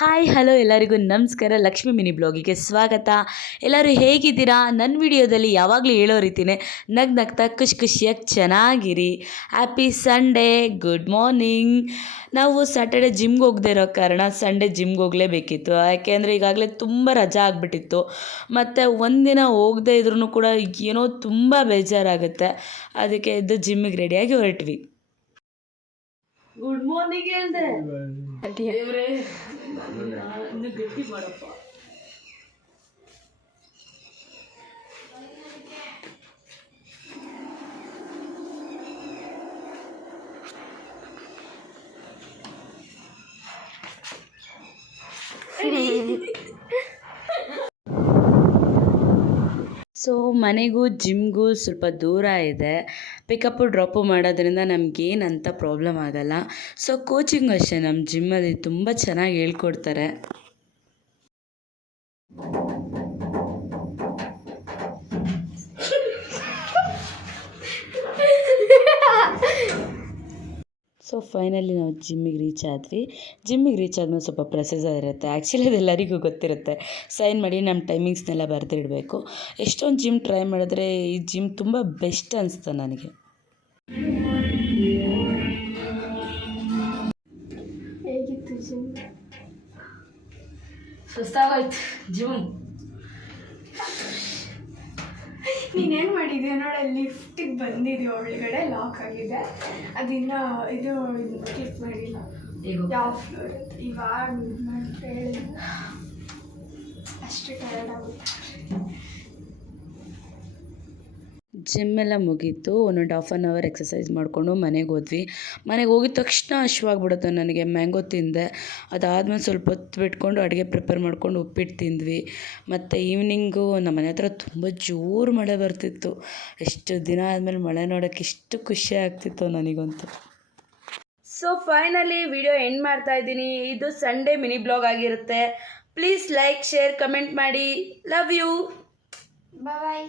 Hi hello ಎಲ್ಲರಿಗೂ ನಮಸ್ಕಾರ. Lakshmi mini ಬ್ಲಾಗಿಗೆ ಸ್ವಾಗತ. ಎಲ್ಲರೂ ಹೇಗಿದ್ದೀರಾ? ನನ್ನ ವಿಡಿಯೋದಲ್ಲಿ ಯಾವಾಗಲೂ ಹೇಳೋ ರೀತಿಯೇ ನಗ್ತಾ ಖುಷಿಯಾಗಿ ಚೆನ್ನಾಗಿರಿ. Happy Sunday, good morning. ನಾವು ಸ್ಯಾಟರ್ಡೆ ಜಿಮ್ಗೆ ಹೋಗದೇ ಇರೋ ಕಾರಣ ಸಂಡೇ ಜಿಮ್ಗೆ ಹೋಗಲೇಬೇಕಿತ್ತು. ಯಾಕೆಂದರೆ ಈಗಾಗಲೇ ತುಂಬ ರಜಾ ಆಗಿಬಿಟ್ಟಿತ್ತು. ಮತ್ತು ಒಂದಿನ ಹೋಗದೇ ಇದ್ರೂ ಕೂಡ ಏನೋ ತುಂಬ ಬೇಜಾರಾಗುತ್ತೆ. ಅದಕ್ಕೆ ಎದ್ದು ಜಿಮ್ಮಿಗೆ ರೆಡಿಯಾಗಿ ಹೊರಟ್ವಿ. ಗುಡ್ ಮಾರ್ನಿಂಗ್ ಹೇಳ್ದೆ ದೇವ್ರೆ, ಗಟ್ಟಿ ಮಾಡಪ್ಪ. ಸೊ ಮನೆಗೂ ಜಿಮ್ಗೂ ಸ್ವಲ್ಪ ದೂರ ಇದೆ. ಪಿಕಪ್ಪು ಡ್ರಾಪು ಮಾಡೋದ್ರಿಂದ ನಮಗೇನಂತ ಪ್ರಾಬ್ಲಮ್ ಆಗೋಲ್ಲ. ಸೊ ಕೋಚಿಂಗ್ ಅಷ್ಟೇ, ನಮ್ಮ ಜಿಮ್ಮಲ್ಲಿ ತುಂಬ ಚೆನ್ನಾಗಿ ಹೇಳ್ಕೊಡ್ತಾರೆ. ಸೊ ಫೈನಲಿ ನಾವು ಜಿಮ್ಮಿಗೆ ರೀಚ್ ಆದ್ವಿ. ಜಿಮ್ಮಿಗೆ ರೀಚ್ ಆದಮೇಲೆ ಸ್ವಲ್ಪ ಪ್ರೊಸೀಜರ್ ಇರುತ್ತೆ. ಆ್ಯಕ್ಚುಲಿ ಅದೆಲ್ಲರಿಗೂ ಗೊತ್ತಿರುತ್ತೆ. ಸೈನ್ ಮಾಡಿ ನಮ್ಮ ಟೈಮಿಂಗ್ಸ್ನೆಲ್ಲ ಬರೆದಿಡಬೇಕು. ಎಷ್ಟೊಂದು ಜಿಮ್ ಟ್ರೈ ಮಾಡಿದ್ರೆ ಈ ಜಿಮ್ ತುಂಬ ಬೆಸ್ಟ್ ಅನಿಸ್ತು ನನಗೆ. ಹೇಗಿತ್ತು ಜಿಮ್? ಸುಸ್ತಾಗೋಯ್ತು ಜಿಮ್. ನೀನೇನು ಮಾಡಿದ್ಯಾ ನೋಡಿ, ಲಿಫ್ಟಿಗೆ ಬಂದಿದ್ಯೋ, ಒಳಗಡೆ ಲಾಕ್ ಆಗಿದೆ, ಅದನ್ನ ಇದು ಕ್ಲಿಕ್ ಮಾಡಿಲ್ಲ. ಯಾವ ಫ್ಲೋರ್ ಇವಾಗ ಹೇಳಿದ ಅಷ್ಟು ಟಯರ್ಡ್ ಆಗುತ್ತೆ. ಜಿಮ್ಮೆಲ್ಲ ಮುಗೀತು. 1.5 ಅವರ್ ಎಕ್ಸಸೈಸ್ ಮಾಡಿಕೊಂಡು ಮನೆಗೆ ಹೋದ್ವಿ. ಮನೆಗೆ ಹೋಗಿದ ತಕ್ಷಣ ಹಶ್ವಾಗ್ಬಿಡುತ್ತೆ ನನಗೆ. ಮ್ಯಾಂಗೋ ತಿಂದೆ. ಅದಾದಮೇಲೆ ಸ್ವಲ್ಪ ಹೊತ್ತು ಬಿಟ್ಕೊಂಡು ಅಡುಗೆ ಪ್ರಿಪೇರ್ ಮಾಡ್ಕೊಂಡು ಉಪ್ಪಿಟ್ಟು ತಿಂದ್ವಿ. ಮತ್ತು ಈವ್ನಿಂಗು ನಮ್ಮ ಮನೆ ಹತ್ರ ತುಂಬ ಜೋರು ಮಳೆ ಬರ್ತಿತ್ತು. ಎಷ್ಟು ದಿನ ಆದಮೇಲೆ ಮಳೆ ನೋಡೋಕ್ಕೆ ಎಷ್ಟು ಖುಷಿ ಆಗ್ತಿತ್ತು ನನಗಂತೂ. ಸೊ ಫೈನಲಿ ವಿಡಿಯೋ ಎಂಡ್ ಮಾಡ್ತಾ ಇದ್ದೀನಿ. ಇದು ಸಂಡೇ ಮಿನಿ ಬ್ಲಾಗ್ ಆಗಿರುತ್ತೆ. ಪ್ಲೀಸ್ ಲೈಕ್, ಶೇರ್, ಕಮೆಂಟ್ ಮಾಡಿ. Love you. ಬಾಯ್.